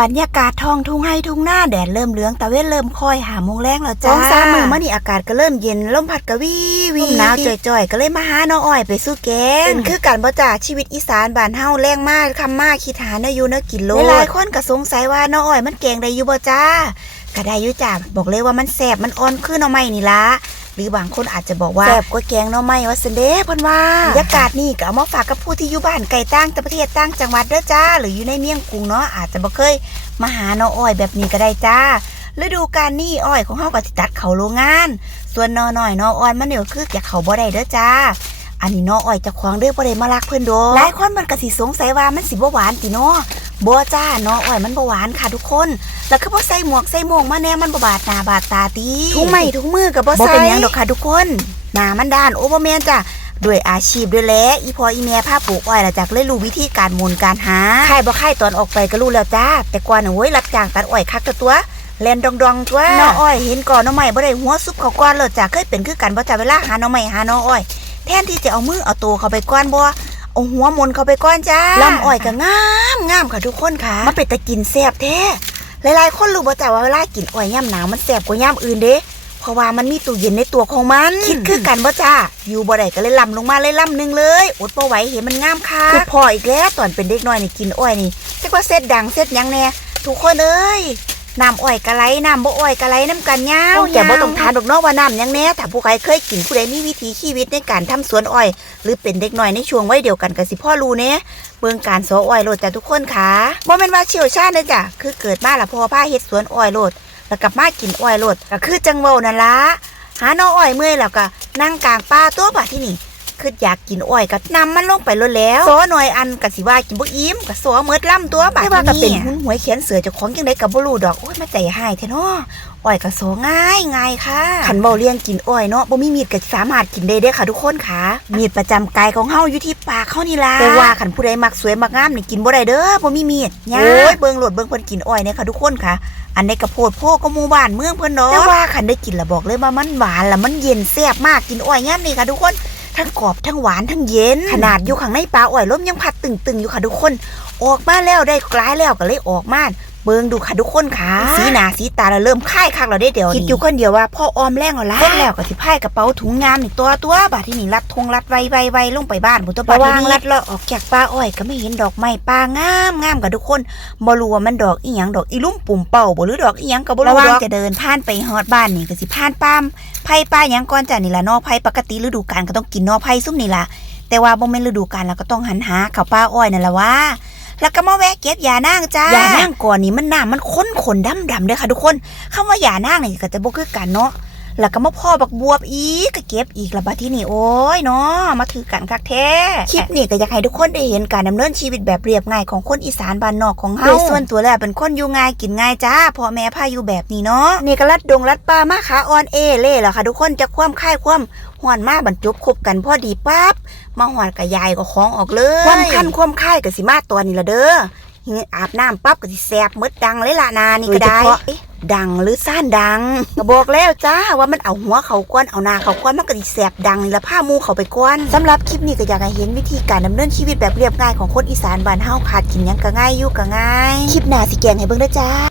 บรรยากาศท้องทุ่งให้ทุ่งหน้าแดดเริ่มเหลืองตะเวนเริ่มคอยหาโมงแรงแล้วจ้าสองสามมือมานี่อากาศก็เริ่มเย็นลมพัดกะวีวีลมหนาวจ่อยๆ ก็เลยมาหาน้องอ้อยไปสู้แกงเป็นคือการบ่จ่าชีวิตอีสานบ้านเฮาแรงมากคำมากคิดหาเนื้ออยู่เนื้อกินโลหลายคนก็สงสัยว่าน้องอ้อยมันแกงได้อยู่บ่จ้าก็ได้อยู่จ้าบอกเลยว่ามันแสบมันอ่อนคือหน่อไม้นี่ละ หรือบางคนอาจจะบอกว่าแสบกว่าแกงหน่อไม้ว่าซั่นเด้เพิ่นว่าบรรยากาศนี่ก็เอามาฝากกับผู้ที่อยู่บ้านไกลต่างประเทศต่างจังหวัดเด้อจ้า หรืออยู่ในเมียงกรุงเนาะอาจจะบ่เคยมาหาน้ออ้อยแบบนี้ก็ได้จ้าฤดูกาลนี้อ้อยของเฮาก็สิตัดเขาโรงงาน ส่วนนอน้อยนออ่อนมันเดี๋ยวคืออยากเขาบ่ได้เด้อจ้าอันนี้น้ออ้อยเจะควางเด้อบ่ได้มารักเพิ่นโดนหลายคนมันก็สิสงสัยว่ามันสิบ่หวานติเนาะ บ่จ้าน้ออ้อยมันบ่หวานค่ะทุกคน แล้วคือบ่ใส่หมวกใส่โมงมาแน่มันบ่บาดหน้าบาดตาตีถุงไม้ถุงมือก็บ่ใส่บ่เป็นหยังดอกค่ะทุกคนหน้ามันด้านโอ้บ่แม่นจ้ะด้วยอาชีพด้วยแหละอีพออีแม่ผ้าปลูกอ้อยละจากเลยรู้วิธีการมูลการหาใครบ่ใครตอนออกไปก็รู้แล้วจ้า แต่ก่อนน่ะโว้ยรับจ้างตัดอ้อยคักตัวตัวแลนดองดองๆตัวน้ออ้อยเห็นก่อนน้อใหม่บ่ได้หัวซุปเขาก่อนเลยจ้าเคยเป็นคือกันบ่จ้าเวลาหาน้อใหม่หาน้ออ้อย แทนที่จะเอามือเอาตัวเข้าไปก้อนบ่ เอาหัวมนเข้าไปก้อนจ้าลำอ้อยก็งามงามค่ะทุกคนค่ะมันเป็นตะกินแซ่บแท้หลายๆ คนรู้บ่จ้าว่าเวลากินอ้อยย่ำหนาวมันแซ่บกว่าย่ำอื่นเด้เพราะว่ามันมีตู้เย็นในตัวของมัน คิดคือกันบ่จ้าอยู่บ่ได้ก็เลยลำลงมาเลยลำหนึ่งเลยอดบ่ไหวเห็นมันงามค่ะคือพออีกแล้วตอนเป็นเด็กน้อยนี่กินอ้อยนี่จักว่าเซ็ตดังเซ็ตหยังแน่ทุกคนเอ้ย น้ำอ้อยกะไหลน้ำบ่อ้อยกะไหลน้ำกันยาวแต่บ่ต้องทานดอกเนาะว่าน้ำหยังแน่ถ้าผู้ใครเคยกินผู้ใดมีวิถีชีวิตในการทำสวนอ้อย หรือเป็นเด็กน้อยในช่วงวัยเดียวกันก็สิพ่อรู้เน่เบิ่งการสออ้อยโลดจ้ะทุกคนค่ะบ่แม่นว่าเชี่ยวชาญเด้อจ้ะคือเกิดมาและพ่อพาเฮ็ดสวนอ้อยโลดแล้วกลับมากินอ้อยโลดก็คือจังเว้านั่นละหาหน้ออ้อยเมื่อยแล้วก็นั่งกลางป่าตัวป่าที่นี่ คืออยากกินอ้อยก็นำมันลงไปโลดแล้วซอหน่อยอันก็สิว่ากินบ่อิ่มก็ซอเมิดล่ำตัวบาดที่ว่าก็เป็นหุ้นหวยเขียนเสือเจ้าของจังไดก็บ่รู้ดอกโอ้ยมาใจหายแท้เนาะอ้อยก็ซอง่ายง่ายค่ะคันเว้าเรื่องกินอ้อยเนาะบ่มีมีดก็สามารถกินได้เด้อค่ะทุกคนค่ะ มีดประจำกายของเฮาอยู่ที่ปากเฮานี่ล่ะแต่ว่าคันผู้ใดมักสวยมักงามนี่กินบ่ได้เด้อบ่มีมีดโอ้ยเบิ่งโลดเบิ่งเพิ่นกินอ้อยเนี่ยค่ะทุกคนค่ะ อันในกระโพดโพก็หมู่บ้านเมืองเพิ่นเนาะแต่ว่าคันได้กินและบอกเลยว่ามันหวานและมันเย็นแซ่บมากกินอ้อยย่ามนี่ค่ะทุกคน ทั้งกรอบทั้งหวานทั้งเย็น ขนาดอยู่ข้างในปลาอ่อยล้มยังผัดตึงๆอยู่ค่ะทุกคน ออกมาแล้วได้กลายแล้วก็เลยออกมา เบิ่งดูค่ะทุกคนค่ะ สีหน้าสีตาเราเริ่มค่ายคักเราได้เดี๋ยวคิดอยู่คนเดียวว่าพ่อออมแรงเอาละเสร็จแล้วก็สิพายกระเป๋าถุงงามนี่ตัวตัวบาดที่นี่รัดทงรัดไวไวไวลงไปบ้านบุตัวบาดที่นี่รัดเลาะออกจากป่าอ้อยก็ไม่เห็นดอกไม้ป่างามงามกับทุกคนบ่รู้ว่ามันดอกอีหยังดอกอีลุ่มปุ่มเป่าบ่หรือดอกอีหยังก็บ่รู้ดอกจะเดินผ่านไปฮอดบ้านนี่ก็สิผ่านปามไผ่ป้าหยังก่อนจ้ะนี่ล่ะนอไผ่ปกติฤดูกาลก็ต้องกินนอไผ่ซุ่มนี่ล่ะแต่ว่าบ่แม่นฤดูกาลแล้วก็ต้องหันหาข้าวป้าอ้อยนั่นล่ะว่า แล้วก็มาแวะเก็บยานางจ้ายานางก่อนนี่มันน้ำมันข้นขนดำดำเลยค่ะทุกคนคำว่ายานางนี่ก็จะบ่คือกันเนาะ แล้วก็มาพ่อบักบวบอีกก็เก็บอีกและบัดที่นี่โอ้ยเนาะมาถือกันคักแท้คลิปนี้ก็อยากให้ทุกคนได้เห็นการดำเนินชีวิตแบบเรียบง่ายของคนอีสานบ้านนอกของเฮาโดยส่วนตัวแล้วเป็นคนอยู่ง่ายกินง่ายจ้าพ่อแม่พาอยู่แบบนี้เนาะนี่ก็ลัดดงลัดป่ามาขาอ่อนเอเล่แล้วค่ะทุกคนจะคว่ำค่ายคว่ำหวนมาบรรจบคบกันพอดีปั๊บมาหวานกับยายก็คล้องออกเลยความคันความค่ายกับสิมาตัวนี้ละเด้อเฮ้ยอาบน้ำปั๊บก็สิแสบมืดดังเลยล่ะนานี่ก็ได้เอ๊ะ ดังหรือซ่านดังก็บอกแล้วจ้าว่ามันเอาหัวเขาก้อนเอาหน้าเขาก้อนมันก็ดีแสบดังนี่ละผ้ามูเขาไปก้อนสำหรับคลิปนี้ก็อยากให้เห็นวิธีการดำเนินชีวิตแบบเรียบง่ายของคนอีสานบ้านเฮาขาดกินยังก็ง่ายอยู่ก็ง่าย คลิปหน้าสิแกงให้เบิ่งด้อจ้า